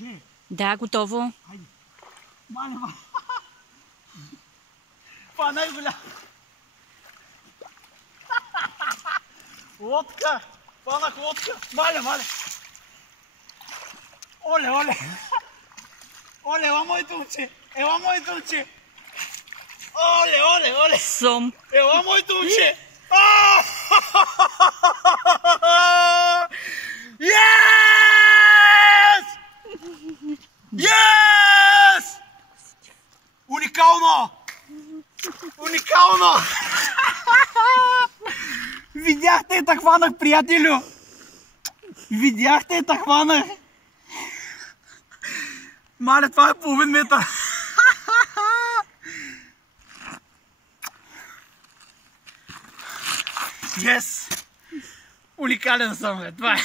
Че? Да, готово. Хайде. Мале. Това е най-голям. Лодка. Фанах лодка. Мале. Оле. Ела моето момче. Оле. Сом. Ела моето момче. Yes! Уникално! Видяхте, та хванах, приятелю! Мале, това е половин метър. Yes! Уникален съм, това е.